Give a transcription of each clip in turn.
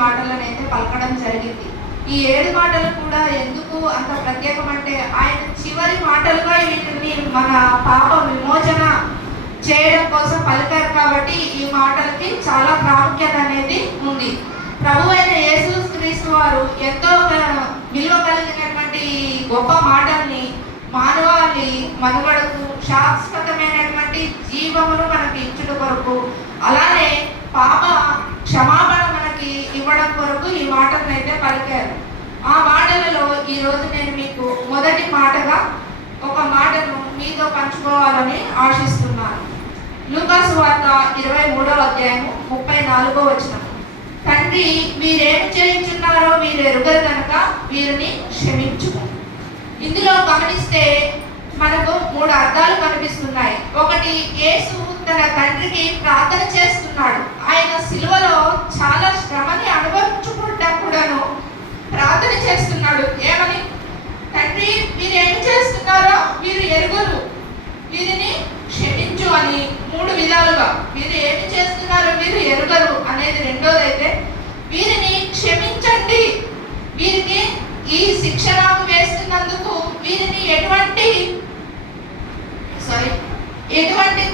మాటలను అయితే పలకడం జరిగింది. ఈ 7 మాటలు కూడా ఎందుకు అంత ప్రత్యేకం అంటే ఆయన చివరి మాటలుగా వీటిని మన పాప విమోచన చేయడం కోసం పలికారు కాబట్టి ఈ మాటలకి చాలా ప్రాముఖ్యత అనేది ఉంది. ప్రభు అయిన యేసుక్రీస్తు వారు ఎంతో విలువ కలిగినటువంటి గొప్ప మాటల్ని మానవాళి మనుగడకు శాశ్వతమైనటువంటి జీవమును మనకి ఇచ్చుట కొరకు, అలానే పాప క్షమాపణ మనకి ఇవ్వడం కొరకు ఈ మాటలను అయితే పలికారు. ఆ మాటలలో ఈరోజు నేను మీకు మొదటి మాటగా ఒక మాటను మీతో పంచుకోవాలని ఆశిస్తున్నాను. లూకా సువార్త 23వ అధ్యాయము 34వ వచనం. తండ్రి, మీరేమి చేయించున్నారో మీరు ఎరుగరు కనుక వీరిని క్షమించుము. ఇందులో గమనిస్తే మనకు 3 అర్థాలు కనిపిస్తున్నాయి. ఒకటి, యేసు తన తండ్రికి ప్రార్థన చేస్తున్నాడు. ఆయన సిలువలో చాలా శ్రమని అనుభవించుకుంటూను ప్రార్థన చేస్తున్నాడు. ఏమని? తండ్రి, మీరు ఏమి చేస్తున్నారో వీరు ఎరుగరు, వీరిని క్షమించు అని 3 విధాలుగా. వీరు ఏమి చేస్తున్నారో వీరు ఎరుగరు అనేది రెండోదైతే, వీరిని క్షమించండి, వీరికి ఈ శిక్ష నాకు వేస్తున్నందుకు వీరిని ఎటువంటి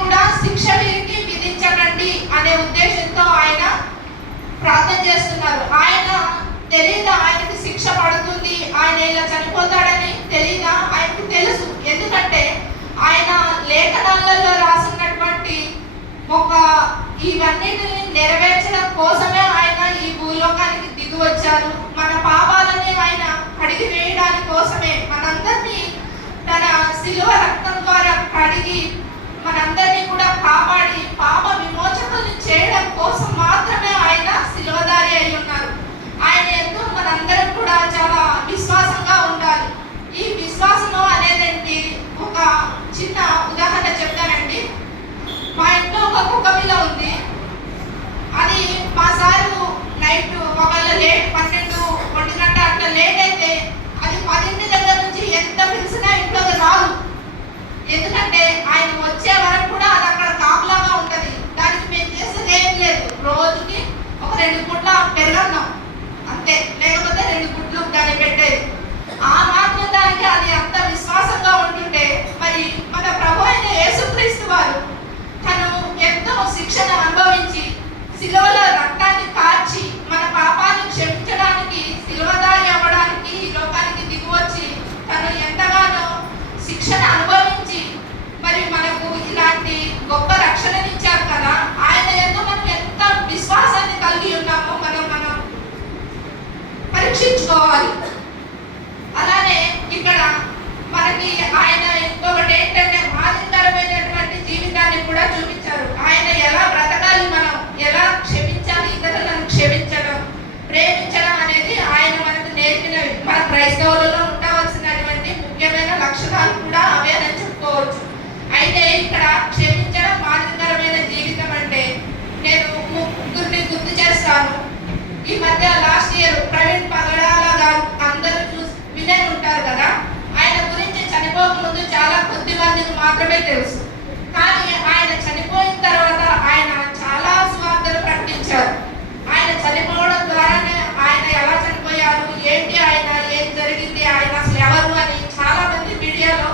కూడా శిక్ష వీరికి విధించకండి అనే ఉద్దేశంతో ఆయన ప్రార్థన చేస్తున్నారు. ఆయన తెలీదా ఆయనకి శిక్ష పడుతుంది, ఆయన ఇలా చనిపోతాడని తెలీదా? ఆయనకు తెలుసు. ఎందుకంటే ఆయన లేఖనాలలో రాసినటువంటి ఒక ఇవన్నిటిని నెరవేర్చడం కోసమే ఆయన ఈ భూలోకానికి దిగి వచ్చారు. మన పాపాలని ఆయన కడిగి వేయడానికి కోసమే, మనందరినీ తన శిలువ రక్తం ద్వారా కడిగి మనందరినీ కూడా కాపాడి పాప విమోచకుల్ని చేయడం కోసం మాత్రమే ఆయన శిలువదారి అయి ఉన్నారు. ఆయన ఎంతో మనందరం కూడా చాలా విశ్వాసంగా ఉండాలి. ఈ విశ్వాసము అనేది ఒక చిన్న ఉదాహరణ చెప్తానండి. మా ఇంట్లో ఒక కుక్క పిల్ల ఉంది. అది మా సారు నైట్ ఒకవేళ లేట్ 12, 1 గంట అట్లా లేట్ అయితే అది 10 దగ్గర నుంచి ఎంత పిలిచినా ఇంట్లోకి రాదు. ఎందుకంటే ఆయన వచ్చే వరకు కూడా అది అక్కడ కాపులాగా ఉంటది. దానికి మేము చేసేది ఏం లేదు, రోజుకి ఒక 2 పూట్ల పెరగన్నాం అంతే, లేకపోతే 2 గుడ్లు దాన్ని పెట్టేది. ఆ మాత్రం దానికి అది అంత విశ్వాసంగా ఉంటుంటే, మరి మన ప్రభు అయిన యేసుక్రీస్తు వారు తను ఎంతో శిక్షను అనుభవించి శిలువలో రక్తాన్ని కార్చి మన పాపాన్ని క్షమించడానికి, శిలువదారి అవ్వడానికి ఈ లోకానికి దిగివచ్చి తను ఎంతగానో శిక్షను అనుభవించి మరి మనకు ఇలాంటి గొప్ప రక్షణనిచ్చారు కదా. ఆయన ఎంతో మనం ఎంత విశ్వాసాన్ని కలిగి ఉన్నామో మనం పరీక్షించుకోవాలి. అలానే ఇక్కడ మనకి ఆయన ఇంకొకటి ఏంటంటే మాదిరికరమైనటువంటి జీవితాన్ని కూడా చూపించారు. ఆయన ఎలా బ్రతకాలి, మనం ఎలా క్షమించాలి, ఇతరులను క్షమించడం, ప్రేమించడం అనేది ఆయన మనకు నేర్పినవి. మన క్రైస్తవులలో ఉండవలసినటువంటి ముఖ్యమైన లక్షణాలు కూడా అవే అని చెప్పుకోవచ్చు. అయితే ఇక్కడ క్షమించడం మాదిరికరమైన జీవితం అంటే నేను ముగ్గురిని గుర్తు చేస్తాను. ఈ మధ్య లాస్ట్ ఇయర్ ప్రవీణ్ పగడాల గారు అందరూ వినే ఉంటారు కదా. ఆయన గురించి చనిపోకముందు చాలా కొద్ది మందికి మాత్రమే తెలుసు. కానీ ఆయన చనిపోయిన తర్వాత ఆయన చాలా స్వార్థలు ప్రకటించారు. ఆయన చనిపోవడం ద్వారానే ఆయన ఎలా చనిపోయారు, ఏంటి, ఆయన ఏం జరిగింది, ఆయన అసలు ఎవరు అని చాలా మంది మీడియాలో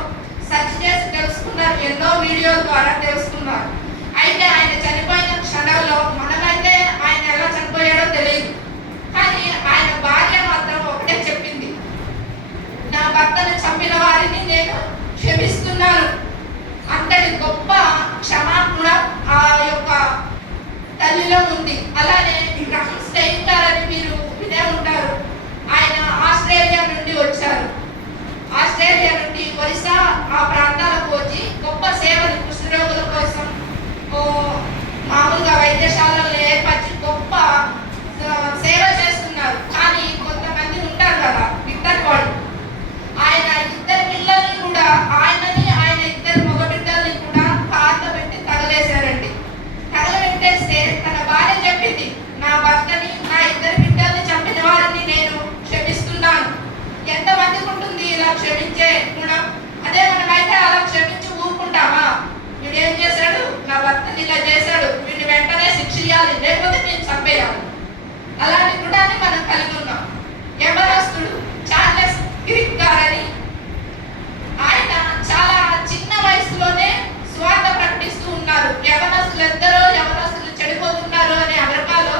సెర్చ్ చేసి తెలుసుకున్నారు. ఎన్నో వీడియోల ద్వారా తెలుసుకున్నారు. అయితే ఆయన చనిపోయిన క్షణంలో మనమైతే ఆయన ఎలా చనిపోయాడో తెలియదు. కానీ ఆయన భార్య మాత్రం ఒకటే చెప్పింది, నా భర్తను చంపిన వారిని నేను క్షమిస్తున్నాను. అంతటి గొప్ప క్షమాగుణ ఆ యొక్క తల్లిలో ఉంది. అలానే గ్రహం స్టెయిన్ గారని మీరు వినే ఉంటారు. ఆయన ఆస్ట్రేలియా నుండి వచ్చారు. ఆస్ట్రేలియా నుండి ఒరిస్సా ఆ ప్రాంతాలకు వచ్చి గొప్ప సేవలు కుష్ఠరోగుల కోసం మామూలుగా వైద్యశాలలో ఏర్పరిచి గొప్ప సేవ చేస్తున్నారు. కానీ కొంతమంది ఉంటారు కదా ఇద్దరు వాళ్ళు, ఆయన 2 పిల్లల్ని కూడా ఆయనని ఆయన 2 మగ బిడ్డల్ని కూడా కార్లో పెట్టి తగలేశారండి. తగలబెట్టేస్తే తన భార్య చెప్పింది, నా భర్తని నా 2 బిడ్డల్ని చంపిన వారిని నేను క్షమిస్తున్నాను. ఎంతమందికి ఉంటుంది ఇలా క్షమించే గుణం? అదే మనమైతే అలా క్షమించి ఊరుకుంటామా? వీడు ఏం చేశాడు, నా భర్తని ఇలా చేశాడు, వీడిని వెంటనే శిక్ష ఇవ్వాలి, లేకపోతే నేను చంపేయాలి. అలాంటి కూడా కలిగి ఉన్నాం. యవనస్తుడు చార్లెస్ కిర్క్ గారని ఆయన చాలా చిన్న వయసులోనే స్వార్థ ప్రకటిస్తూ ఉన్నారు. యవనస్తులు చెడిపోతున్నారు అనే అమెరికాలో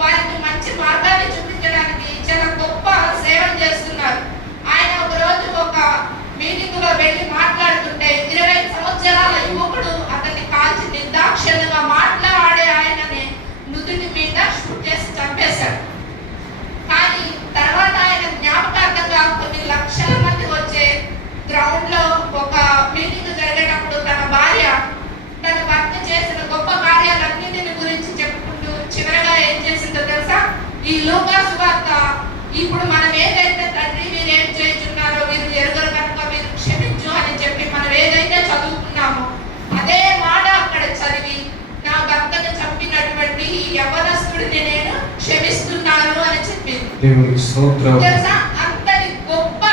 వారికి మంచి మార్గాన్ని చూపించడానికి చాలా గొప్ప సేవలు చేస్తున్నారు. ఆయన ఒక రోజు ఒక మీటింగ్ లో వెళ్ళి మాట్లాడుతుంటే 20 సంవత్సరాల యువకుడు అతన్ని కాల్చి నిర్దాక్షిణ్యంగా మాట్లాడే ఆయనని నుదుటి మీద షూట్ చేసి చంపేశాడు. కానీ తర్వాత ఆయన జ్ఞాపకార్థంగా కొన్ని లక్షల మంది వచ్చే గ్రౌండ్ లో ఒక మీటింగ్ జరిగేటప్పుడు తన భార్య తన భర్త చేసిన గొప్ప కార్యాలన్నింటిని గురించి చెప్పుకుంటూ చివరగా ఏం చేసిందో తెలుసా? ఈ లూకా సువార్త ఇప్పుడు మనం ఏదైతే తండ్రి మీరు ఏం చేస్తున్నారో వీరు ఎరుగరు కనుక మీరు క్షమించు అని చెప్పి మనం ఏదైతే చదువుకున్నామో అదే మాట అక్కడ చదివి నా భర్తను చంపినటువంటి ఈ యవనస్తుడిని నేను క్షమిస్తున్నాను అని చెప్పింది. తెలుసా అంతటి గొప్ప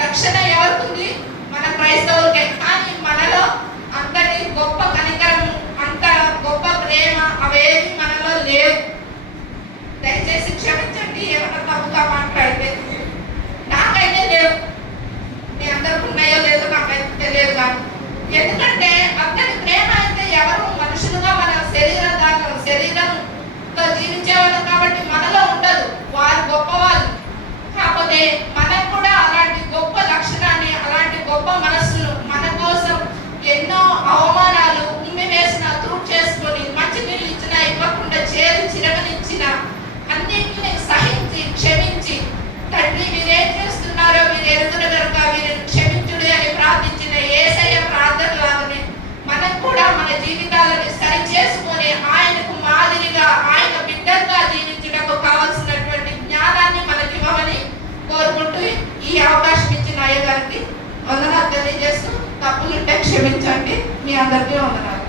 లక్షణం ఎవరికి? మన క్రైస్తవులకే. కానీ మనలో అంతటి గొప్ప కనికరం, అంత గొప్ప ప్రేమ అవేవి మనలో లేవు. దయచేసి క్షమించండి ఏమన్నా తప్పుగా మాట్లాడితే. నాకైతే లేవు, మీ అందరికి ఉన్నాయో లేదో నాకైతే తెలియదు. కానీ ఎందుకంటే అంతటి ప్రేమ అయితే ఎవరు మనుషులుగా మన శరీరంతో జీవించేవాళ్ళు కాబట్టి మనలో ఉండదు. వారు గొప్పవాళ్ళు. కాకపోతే మనకు కూడా అలాంటి గొప్ప లక్షణాన్ని, అలాంటి గొప్ప మనస్సును, మన కోసం ఎన్నో అవమానాలు ఉమ్మి వేసిన త్రూట్ చేసుకొని మంచి నీళ్ళు ఇచ్చినా ఇవ్వకుండా చేరు చిరగనిచ్చిన అన్నింటినీ సహించి క్షమించి తండ్రి మీరేం చేస్తున్నారో మీరు ఎరుగురు కనుక వీరిని క్షమించుడు అని ప్రార్థించిన యేసయ్య ప్రార్థన లాగానే మనం కూడా మన జీవితాలను సరి చేసుకొని ఆయనకు మాదిరిగా ఆయన బిడ్డగా జీవించడానికి కావాల్సినటువంటి జ్ఞానాన్ని మనకి ఇవ్వమని కోరుకుంటూ ఈ అవకాశం ఇచ్చిన అయ్య గారికి వందనాలు తెలియజేస్తూ తప్పులుంటే క్షమించండి. మీ అందరికీ వందనాలు.